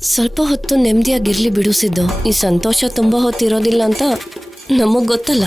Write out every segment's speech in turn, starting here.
ಸ್ವಲ್ಪ ಹೊತ್ತು ನೆಮ್ಮದಿಯಾಗಿರ್ಲಿ ಬಿಡು ಸಿದ್ದು. ಈ ಸಂತೋಷ ತುಂಬ ಹೊತ್ತಿರೋದಿಲ್ಲ ಅಂತ ನಮಗ್ ಗೊತ್ತಲ್ಲ.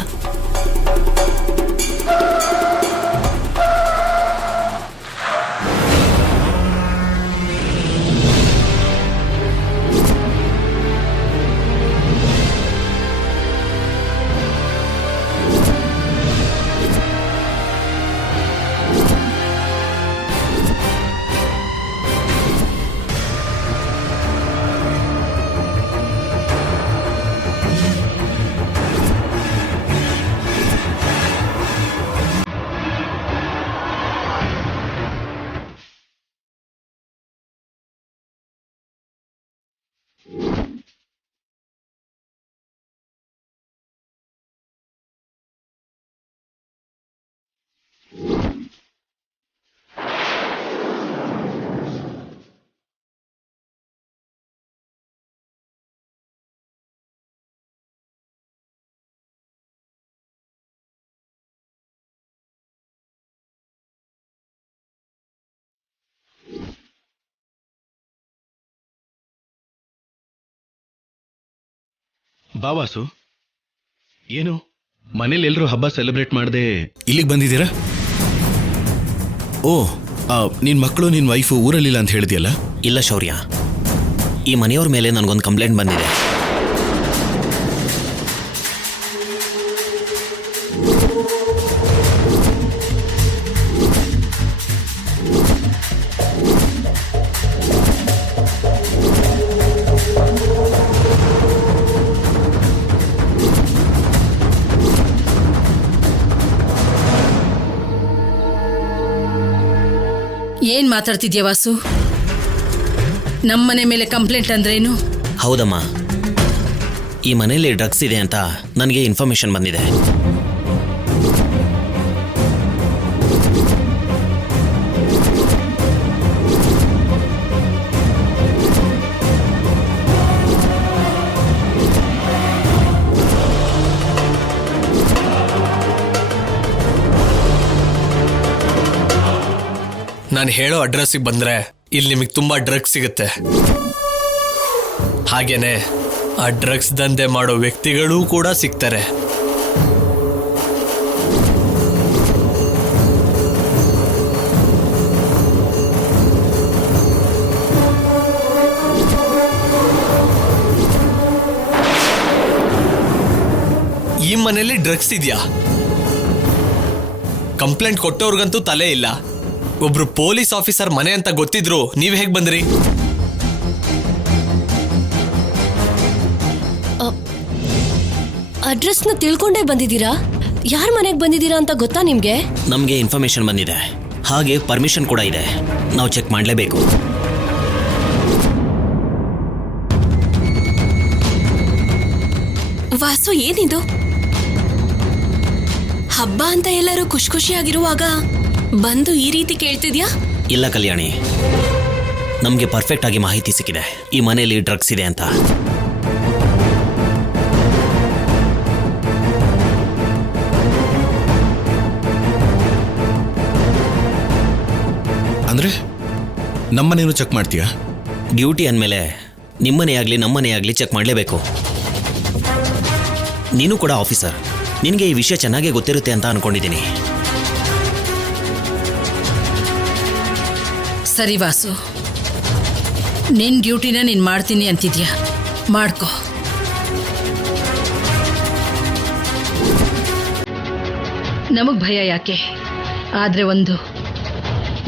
ಬಾವಾಸು, ಏನು ಮನೇಲಿ ಎಲ್ಲರೂ ಹಬ್ಬ ಸೆಲೆಬ್ರೇಟ್ ಮಾಡದೆ ಇಲ್ಲಿಗೆ ಬಂದಿದ್ದೀರಾ? ಓ, ನಿನ್ ಮಕ್ಕಳು ನಿನ್ ವೈಫು ಊರಲ್ಲಿಲ್ಲ ಅಂತ ಹೇಳಿದ್ಯಲ್ಲ? ಇಲ್ಲ ಶೌರ್ಯ, ಈ ಮನೆಯವ್ರ ಮೇಲೆ ನನಗೊಂದು ಕಂಪ್ಲೇಂಟ್ ಬಂದಿದೆ. ಏನ್ ಮಾತಾಡ್ತಿದ್ಯಾ ವಾಸು? ನಮ್ಮನೆ ಮೇಲೆ ಕಂಪ್ಲೇಂಟ್ ಅಂದ್ರೇನು? ಹೌದಮ್ಮ, ಈ ಮನೆಯಲ್ಲಿ ಡ್ರಗ್ಸ್ ಇದೆ ಅಂತ ನನಗೆ ಇನ್ಫಾರ್ಮೇಶನ್ ಬಂದಿದೆ. ನಾನು ಹೇಳೋ ಅಡ್ರೆಸ್ಸಿಗೆ ಬಂದರೆ ಇಲ್ಲಿ ನಿಮಗೆ ತುಂಬ ಡ್ರಗ್ಸ್ ಸಿಗುತ್ತೆ. ಹಾಗೇನೆ ಆ ಡ್ರಗ್ಸ್ ದಂಧೆ ಮಾಡೋ ವ್ಯಕ್ತಿಗಳೂ ಕೂಡ ಸಿಗ್ತಾರೆ. ಈ ಮನೆಯಲ್ಲಿ ಡ್ರಗ್ಸ್ ಇದೆಯಾ? ಕಂಪ್ಲೇಂಟ್ ಕೊಟ್ಟವ್ರಿಗಂತೂ ತಲೆ ಇಲ್ಲ. ಒಬ್ರು ಪೊಲೀಸ್ ಆಫೀಸರ್ ಮನೆ ಅಂತ ಗೊತ್ತಿದ್ರು ನೀವ್ ಹೇಗ್ ಬಂದ್ರಿ? ಅಡ್ರೆಸ್ನ ತಿಳ್ಕೊಂಡೇ ಬಂದಿದ್ದೀರಾ? ಯಾರ ಮನೆಗೆ ಬಂದಿದ್ದೀರಾ ಅಂತ ಗೊತ್ತಾ ನಿಮ್ಗೆ? ನಮಗೆ ಇನ್ಫಾರ್ಮೇಶನ್ ಬಂದಿದೆ, ಹಾಗೆ ಪರ್ಮಿಷನ್ ಕೂಡ ಇದೆ. ನಾವು ಚೆಕ್ ಮಾಡಲೇಬೇಕು. ವಾಸು, ಏನಿದು? ಹಬ್ಬ ಅಂತ ಎಲ್ಲರೂ ಖುಷಿ ಖುಷಿಯಾಗಿರುವಾಗ ಬಂದು ಈ ರೀತಿ ಕೇಳ್ತಿದ್ಯಾ? ಇಲ್ಲ ಕಲ್ಯಾಣಿ, ನಮಗೆ ಪರ್ಫೆಕ್ಟ್ ಆಗಿ ಮಾಹಿತಿ ಸಿಕ್ಕಿದೆ ಈ ಮನೆಯಲ್ಲಿ ಡ್ರಗ್ಸ್ ಇದೆ ಅಂತ. ಅಂದ್ರೆ ನಮ್ಮನೇನು ಚೆಕ್ ಮಾಡ್ತೀಯಾ? ಡ್ಯೂಟಿ ಅಂದಮೇಲೆ ನಿಮ್ಮನೆ ಆಗಲಿ ನಮ್ಮನೆ ಆಗಲಿ ಚೆಕ್ ಮಾಡಲೇಬೇಕು. ನೀನು ಕೂಡ ಆಫೀಸರ್, ನಿನಗೆ ಈ ವಿಷಯ ಚೆನ್ನಾಗೇ ಗೊತ್ತಿರುತ್ತೆ ಅಂತ ಅನ್ಕೊಂಡಿದ್ದೀನಿ. ಸರಿ ವಾಸು, ನಿನ್ ಡ್ಯೂಟಿನ ನೀನ್ ಮಾಡ್ತೀನಿ ಅಂತಿದ್ಯಾ, ಮಾಡ್ಕೋ. ನಮಗ್ ಭಯ ಯಾಕೆ? ಆದ್ರೆ ಒಂದು,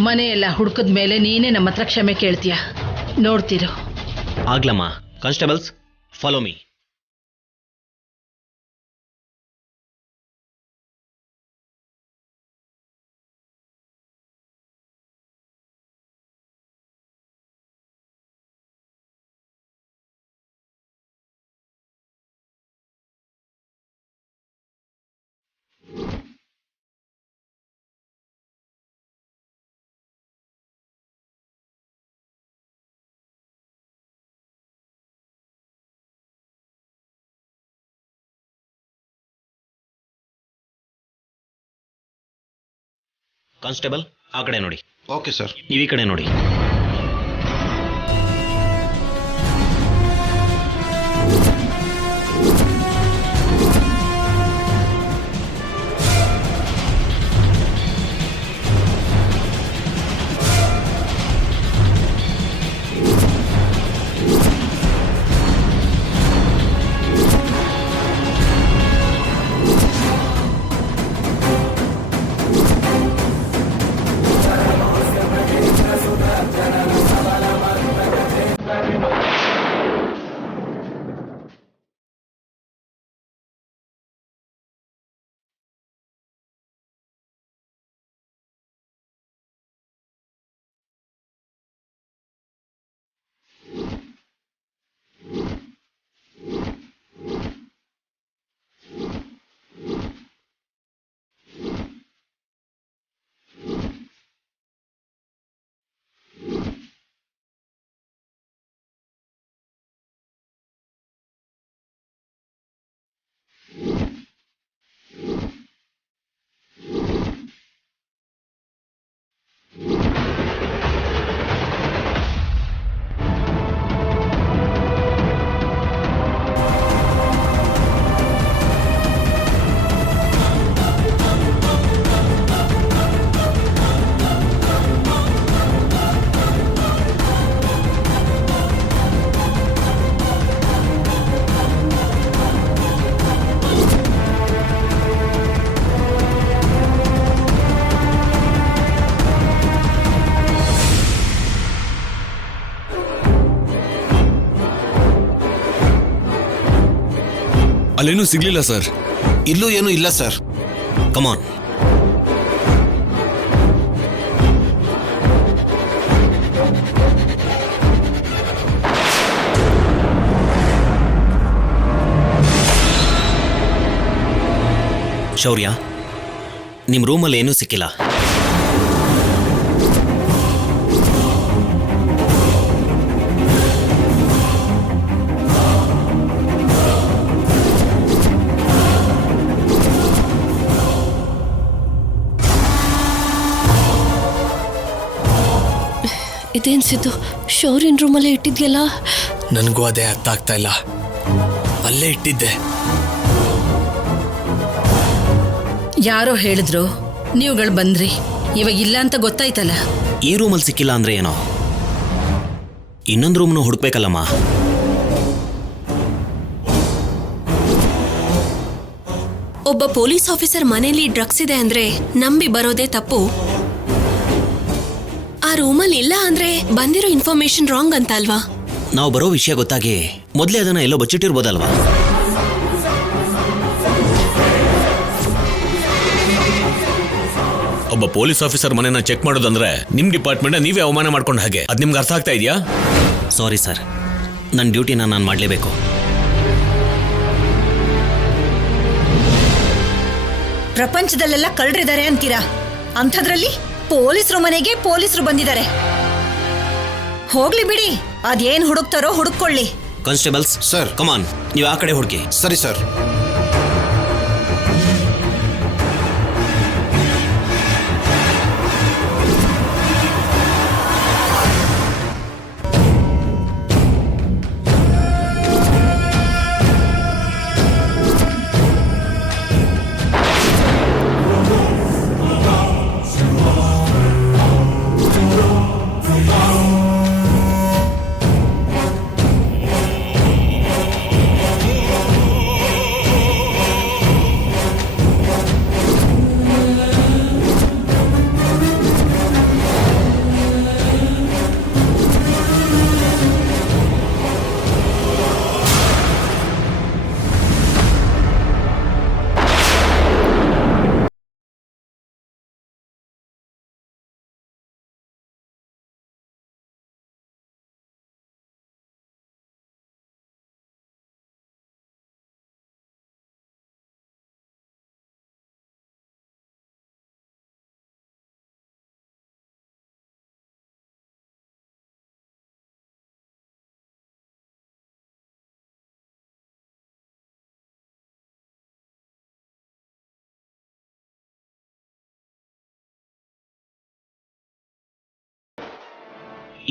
ಮನೆಯೆಲ್ಲ ಹುಡುಕದ ಮೇಲೆ ನೀನೇ ನಮ್ಮ ಹತ್ರ ಕ್ಷಮೆ ಕೇಳ್ತೀಯ, ನೋಡ್ತಿರು. ಆಗ್ಲಮ್ಮ. Constables, follow me. ಕಾನ್ಸ್ಟೇಬಲ್, ಆ ಕಡೆ ನೋಡಿ. Okay sir. ನೀವು ಈ ಕಡೆ ನೋಡಿ. ಅಲ್ಲೇನೂ ಸಿಗ್ಲಿಲ್ಲ ಸರ್. ಇಲ್ಲೂ ಏನೂ ಇಲ್ಲ ಸರ್. ಕಮಾನ್. ಶೌರ್ಯ, ನಿಮ್ಮ ರೂಮಲ್ಲಿ ಏನೂ ಸಿಕ್ಕಿಲ್ಲ. ಇದೇನ್ ಸಿದ್ದು, ಶೌರ್ಯನ್ ರೂಮಲ್ಲೇ ಇಟ್ಟಿದ್ಯಲ್ಲ? ನನಗೂ ಅದೇ ಅರ್ಥ ಆಗ್ತಾ ಇಲ್ಲ. ಅಲ್ಲೇ ಇಟ್ಟಿದ್ದೆ. ಯಾರೋ ಹೇಳಿದ್ರು, ನೀವುಗಳು ಬಂದ್ರಿ. ಇವಾಗ ಇಲ್ಲ ಅಂತ ಗೊತ್ತಾಯ್ತಲ್ಲ. ಈ ರೂಮಲ್ಲಿ ಸಿಕ್ಕಿಲ್ಲ ಅಂದ್ರೆ ಏನೋ, ಇನ್ನೊಂದು ರೂಮ್ನು ಹುಡುಕ್ಬೇಕಲ್ಲಮ್ಮ. ಒಬ್ಬ ಪೊಲೀಸ್ ಆಫೀಸರ್ ಮನೇಲಿ ಡ್ರಗ್ಸ್ ಇದೆ ಅಂದ್ರೆ ನಂಬಿ ಬರೋದೇ ತಪ್ಪು. ಆ ರೂಮಲ್ಲಿ ಇಲ್ಲ ಅಂದ್ರೆ ಬಂದಿರೋ ಇನ್ಫಾರ್ಮೇಶನ್ ರಾಂಗ್ ಅಂತ ಅಲ್ವಾ? ನಾವು ಬರೋ ವಿಷಯ ಗೊತ್ತಾಗಿ ಮೊದಲೇ ಅದನ್ನ ಎಲ್ಲೋ ಬಚ್ಚಿಟ್ಟಿರ್ಬೋದಲ್ವಾ? ಒಬ್ಬ ಪೊಲೀಸ್ ಆಫೀಸರ್ ಮನೆನ ಚೆಕ್ ಮಾಡೋದಂದ್ರೆ ನಿಮ್ ಡಿಪಾರ್ಟ್ಮೆಂಟ್ ನೀವೇ ಅವಮಾನ ಮಾಡ್ಕೊಂಡ ಹಾಗೆ. ಅದ್ ನಿಮ್ಗೆ ಅರ್ಥ ಆಗ್ತಾ ಇದೆಯಾ? ಸಾರಿ ಸರ್, ನನ್ನ ಡ್ಯೂಟಿನ ನಾನು ಮಾಡಲೇಬೇಕು. ಪ್ರಪಂಚದಲ್ಲೆಲ್ಲ ಕಳ್ಳರಿದ್ದಾರೆ ಅಂತೀರಾ, ಅಂಥದ್ರಲ್ಲಿ ಪೊಲೀಸರು ಮನೆಗೆ ಪೊಲೀಸರು ಬಂದಿದ್ದಾರೆ. ಹೋಗ್ಲಿ ಬಿಡಿ, ಅದೇನ್ ಹುಡುಕ್ತಾರೋ ಹುಡುಕೊಳ್ಳಿ. Constables sir. ಕಮಾನ್, ನೀವು ಆ ಕಡೆ ಹುಡುಕಿ. ಸರಿ ಸರ್.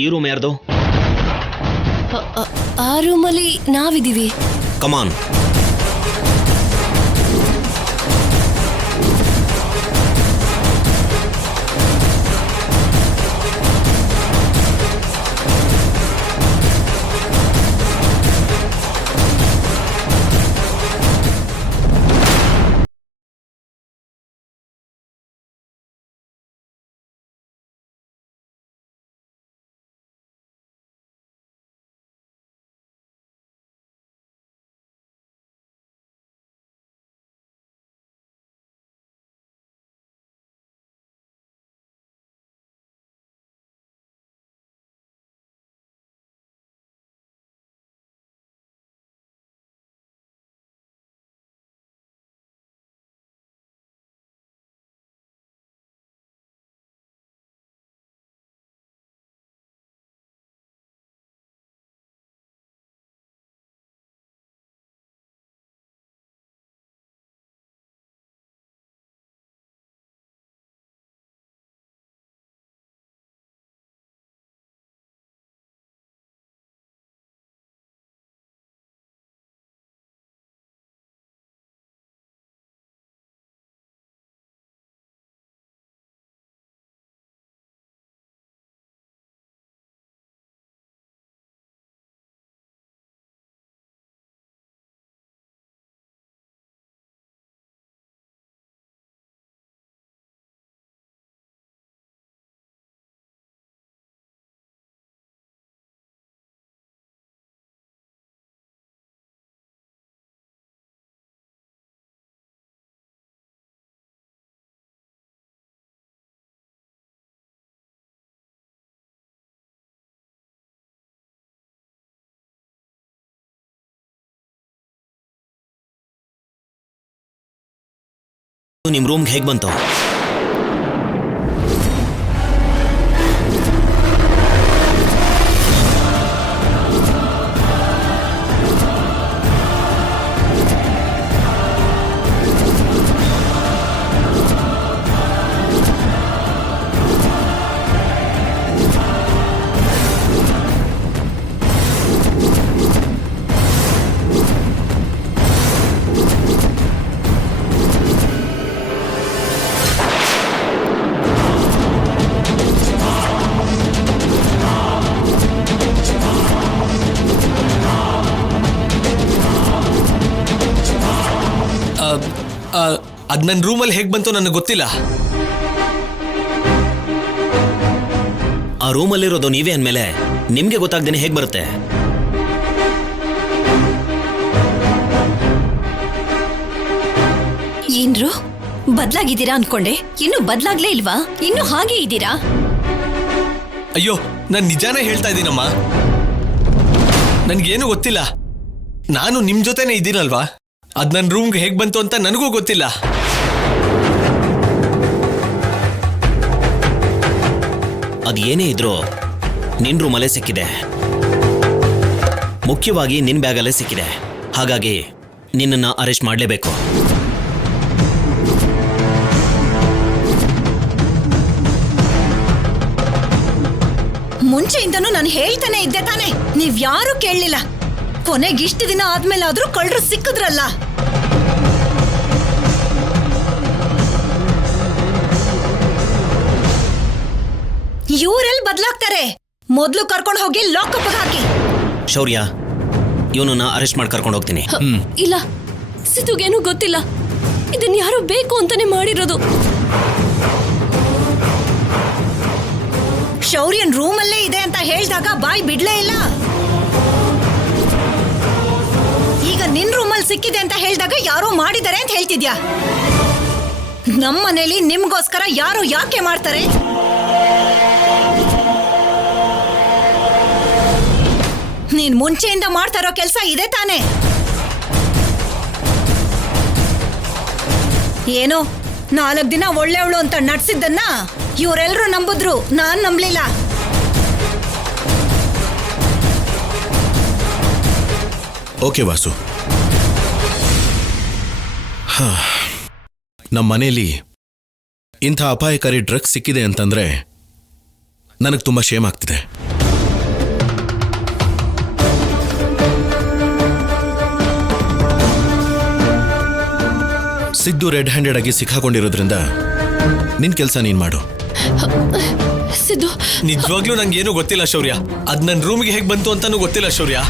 ಈ ರೂಮ್ ಯಾರ್ದು? ಆ ರೂಮಲ್ಲಿ ನಾವಿದೀವಿ. ಕಮಾನ್. ನಿಮ್ ರೂಮ್ಗೆ ಹೇಗ್ ಬಂತು? ಅದ್ ನನ್ನ ರೂಮಲ್ಲಿ ಹೇಗ್ ಬಂತು ನನಗೆ ಗೊತ್ತಿಲ್ಲ. ಆ ರೂಮಲ್ಲಿರೋದು ನೀವೇ ಅಂದ್ಮೇಲೆ ನಿಮ್ಗೆ ಗೊತ್ತಾಗ್ದೇನೆ ಹೇಗ್ ಬರುತ್ತೆ? ಏನ್ರು ಬದ್ಲಾಗಿದ್ದೀರಾ ಅನ್ಕೊಂಡೆ, ಇನ್ನು ಬದ್ಲಾಗ್ಲೇ ಇಲ್ವಾ? ಇನ್ನು ಹಾಗೆ ಇದ್ದೀರಾ? ಅಯ್ಯೋ, ನಾನು ನಿಜಾನೇ ಹೇಳ್ತಾ ಇದ್ದೀನಮ್ಮ. ನನ್ಗೇನು ಗೊತ್ತಿಲ್ಲ. ನಾನು ನಿಮ್ ಜೊತೆನೆ ಇದ್ದೀನಲ್ವಾ? ಅದ್ ನನ್ನ ರೂಮ್ಗೆ ಹೇಗ್ ಬಂತು ಅಂತ ನನಗೂ ಗೊತ್ತಿಲ್ಲ. ಅದು ಏನೇ ಇದ್ರೂ ನಿನ್ ರೂಮಲ್ಲೇ ಸಿಕ್ಕಿದೆ. ಮುಖ್ಯವಾಗಿ ನಿನ್ ಬ್ಯಾಗಲ್ಲೇ ಸಿಕ್ಕಿದೆ. ಹಾಗಾಗಿ ನಿನ್ನನ್ನು ಅರೆಸ್ಟ್ ಮಾಡಲೇಬೇಕು. ಮುಂಚೆಯಿಂದನೂ ನಾನು ಹೇಳ್ತಾನೆ ಇದ್ದೆ ತಾನೆ, ನೀವ್ ಯಾರು ಕೇಳಲಿಲ್ಲ. ಕೊನೆಗೆ ಇಷ್ಟು ದಿನ ಆದ್ಮೇಲಾದ್ರೂ ಕಳ್ಳರು ಸಿಕ್ಕಿದ್ರಲ್ಲ. ಇವರೆಲ್ಲಿ ಬದಲಾಗ್ತಾರೆ? ಮೊದ್ಲು ಕರ್ಕೊಂಡು ಹೋಗಿ ಲಾಕಪ್ ಹಾಕಿ. ಶೌರ್ಯ, ಇವನನ್ನ ಅರೆಸ್ಟ್ ಮಾಡಿ ಕರ್ಕೊಂಡು ಹೋಗ್ತೀನಿ. ಇಲ್ಲ, ಸಿದ್ದುಗೇನು ಗೊತ್ತಿಲ್ಲ. ಇದನ್ನ ಯಾರೋ ಬೇಕು ಅಂತಾನೆ ಮಾಡಿರೋದು. ಶೌರ್ಯನ್ ರೂಮಲ್ಲೇ ಇದೆ ಅಂತ ಹೇಳಿದಾಗ ಬಾಯ್ ಬಿಡ್ಲೇ ಇಲ್ಲ. ಈಗ ನಿನ್ ರೂಮಲ್ಲಿ ಸಿಕ್ಕಿದೆ ಅಂತ ಹೇಳಿದಾಗ ಯಾರೋ ಮಾಡಿದ್ದಾರೆ ಅಂತ ಹೇಳ್ತಿದ್ಯಾ? ನಮ್ಮ ಮನೇಲಿ ನಿಮ್ಗೋಸ್ಕರ ಯಾರು ಯಾಕೆ ಮಾಡ್ತಾರೆ? ನೀನ್ ಮುಂಚೆಯಿಂದ ಮಾಡ್ತಾ ಇರೋ ಕೆಲಸ ಇದೆ ತಾನೆ. ಏನೋ 4 ದಿನ ಒಳ್ಳೆವಳು ಅಂತ ನಡ್ಸಿದ್ದನ್ನ ಇವರೆಲ್ಲರೂ ನಂಬಿದ್ರು, ನಾನ್ ನಂಬಲಿಲ್ಲ. ಓಕೆ ವಾಸು, ನಮ್ಮ ಮನೇಲಿ ಇಂಥ ಅಪಾಯಕಾರಿ ಡ್ರಗ್ಸ್ ಸಿಕ್ಕಿದೆ ಅಂತಂದ್ರೆ ನನಗೆ ತುಂಬಾ ಶೇಮ್ ಆಗ್ತಿದೆ. ಸಿದ್ದು ರೆಡ್ ಹ್ಯಾಂಡೆಡ್ ಆಗಿ ಸಿಕ್ಕಾಕೊಂಡಿರೋದ್ರಿಂದ ನಿನ್ ಕೆಲಸ ನೀನ್ ಮಾಡು. ಸಿದ್ದು, ನಿಜವಾಗ್ಲೂ ನಂಗೇನು ಗೊತ್ತಿಲ್ಲ ಶೌರ್ಯ. ಅದ್ ನನ್ನ ರೂಮ್ಗೆ ಹೇಗ್ ಬಂತು ಅಂತಾನು ಗೊತ್ತಿಲ್ಲ ಶೌರ್ಯ.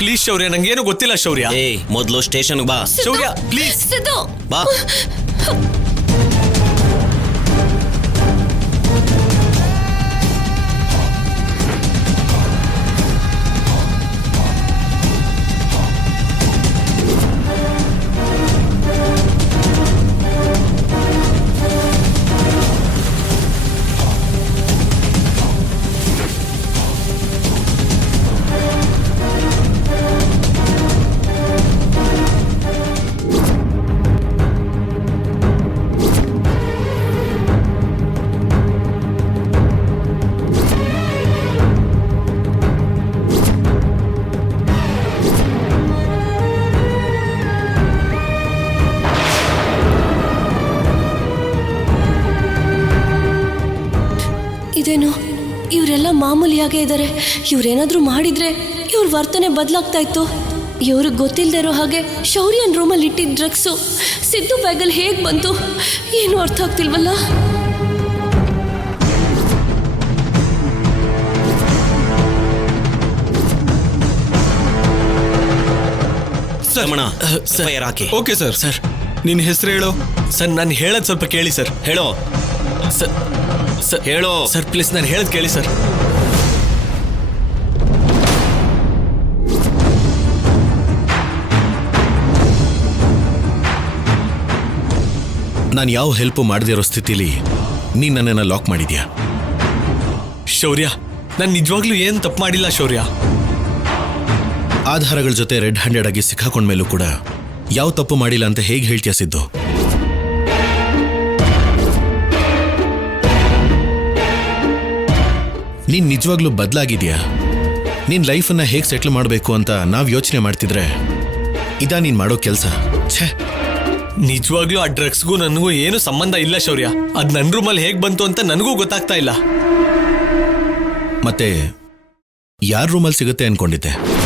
ಪ್ಲೀಸ್ ಶೌರ್ಯ, ನಂಗೇನು ಗೊತ್ತಿಲ್ಲ ಶೌರ್ಯ. ಏಯ್, ಮೊದಲು ಸ್ಟೇಷನ್ಗೆ ಬಾ. ಶೌರ್ಯ ಪ್ಲೀಸ್. ಸಿದ್ದು ಬಾ. ಇದೇನು ಇವರೆಲ್ಲ ಮಾಮೂಲಿಯಾಗೇ ಇದ್ದಾರೆ. ಇವ್ರೇನಾದ್ರೂ ಮಾಡಿದ್ರೆ ಇವ್ರ ವರ್ತನೆ ಬದಲಾಗ್ತಾ ಇತ್ತು. ಇವ್ರಿಗೆ ಗೊತ್ತಿಲ್ಲದೆ ಇರೋ ಹಾಗೆ ಶೌರ್ಯನ್ ರೂಮಲ್ಲಿ ಇಟ್ಟಿದ್ದ ಡ್ರಗ್ಸು ಸಿದ್ದು ಬ್ಯಾಗಲ್ಲಿ ಹೇಗೆ ಬಂತು ಏನು ಅರ್ಥ ಆಗ್ತಿಲ್ವಲ್ಲ. ರಮಣ, ಎಫ್ಐಆರ್ ಹಾಕಿ. Okay sir. ಸರ್, ನಿನ್ನ ಹೆಸರು ಹೇಳೋ. ಸರ್, ನಾನು ಹೇಳೋದು ಸ್ವಲ್ಪ ಕೇಳಿ ಸರ್. ಹೇಳೋ. ಸರ್ ಹೇಳೋ. ಸರ್ ಪ್ಲೀಸ್, ನಾನು ಹೇಳೋದು ಕೇಳಿ ಸರ್. ನಾನು ಯಾವ ಹೆಲ್ಪ್ ಮಾಡದೇ ಇರೋ ಸ್ಥಿತಿಲಿ ನೀನ್ ನನ್ನನ್ನು ಲಾಕ್ ಮಾಡಿದ್ಯಾ. ಶೌರ್ಯ, ನಾನು ನಿಜವಾಗ್ಲೂ ಏನು ತಪ್ಪು ಮಾಡಿಲ್ಲ ಶೌರ್ಯ. ಆಧಾರಗಳ ಜೊತೆ ರೆಡ್ ಹ್ಯಾಂಡೆಡ್ ಆಗಿ ಸಿಕ್ಕಾಕೊಂಡ್ಮೇಲೂ ಕೂಡ ಯಾವ ತಪ್ಪು ಮಾಡಿಲ್ಲ ಅಂತ ಹೇಗೆ ಹೇಳ್ತೀಯ ಸಿದ್ದು? ನೀನ್ ನಿಜವಾಗ್ಲೂ ಬದಲಾಗಿದ್ಯಾ? ನಿನ್ ಲೈಫನ್ನ ಹೇಗೆ ಸೆಟ್ಲ್ ಮಾಡಬೇಕು ಅಂತ ನಾವ್ ಯೋಚನೆ ಮಾಡ್ತಿದ್ರೆ ಇದಾ ನೀನ್ ಮಾಡೋ ಕೆಲಸ? ಛೇ, ನಿಜವಾಗ್ಲೂ ಆ ಡ್ರಗ್ಸ್ಗೂ ನನಗೂ ಏನು ಸಂಬಂಧ ಇಲ್ಲ ಶೌರ್ಯ. ಅದ್ ನನ್ನ ರೂಮಲ್ಲಿ ಹೇಗ್ ಬಂತು ಅಂತ ನನಗೂ ಗೊತ್ತಾಗ್ತಾ ಇಲ್ಲ. ಮತ್ತೆ ಯಾರ ರೂಮಲ್ಲಿ ಸಿಗುತ್ತೆ ಅನ್ಕೊಂಡಿದ್ದೆ?